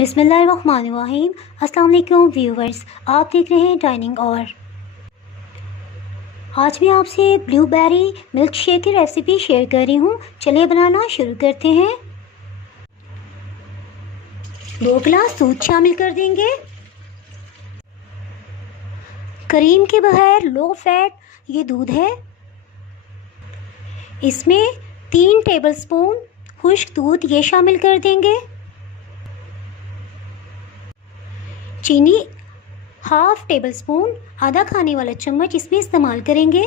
बिस्मिल्लाहिर्रहमानिर्रहीम। अस्सलाम वालेकुम व्यूवर्स, आप देख रहे हैं डाइनिंग और आज मैं आपसे ब्लूबेरी मिल्क शेक की रेसिपी शेयर कर रही हूँ। चलिए बनाना शुरू करते हैं। 2 गिलास दूध शामिल कर देंगे। क्रीम के बगैर लो फैट ये दूध है। इसमें 3 टेबलस्पून खुश्क दूध ये शामिल कर देंगे। चीनी हाफ टेबल स्पून, आधा खाने वाला चम्मच इसमें इस्तेमाल करेंगे।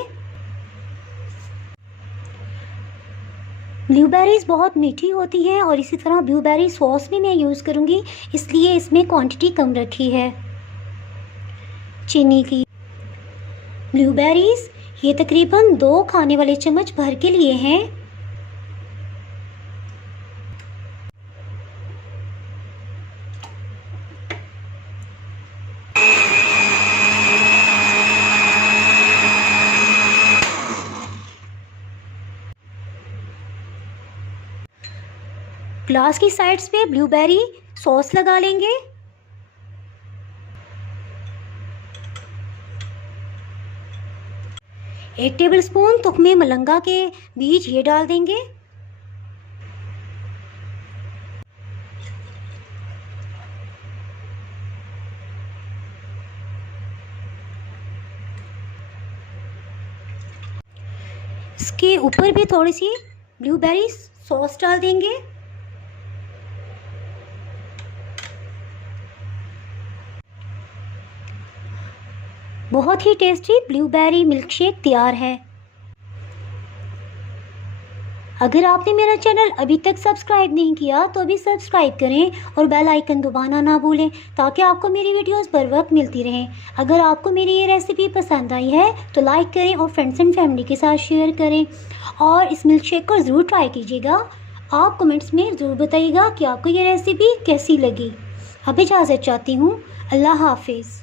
ब्लूबेरीज़ बहुत मीठी होती हैं और इसी तरह ब्लूबेरी सॉस भी मैं यूज़ करूँगी, इसलिए इसमें क्वांटिटी कम रखी है चीनी की। ब्लूबेरीज़ ये तकरीबन 2 खाने वाले चम्मच भर के लिए हैं। ग्लास की साइड्स पे ब्लूबेरी सॉस लगा लेंगे। एक टेबलस्पून तुख्मे मलंगा के बीज ये डाल देंगे। इसके ऊपर भी थोड़ी सी ब्लूबेरी सॉस डाल देंगे। बहुत ही टेस्टी ब्लूबेरी मिल्क शेक तैयार है। अगर आपने मेरा चैनल अभी तक सब्सक्राइब नहीं किया तो अभी सब्सक्राइब करें और बेल आइकन दबाना ना भूलें ताकि आपको मेरी वीडियोस बर वक्त मिलती रहें। अगर आपको मेरी ये रेसिपी पसंद आई है तो लाइक करें और फ्रेंड्स एंड फैमिली के साथ शेयर करें और इस मिल्क शेक को ज़रूर ट्राई कीजिएगा। आप कमेंट्स में ज़रूर बताइएगा कि आपको ये रेसिपी कैसी लगी। अब इजाज़त चाहती हूँ। अल्लाह हाफिज़।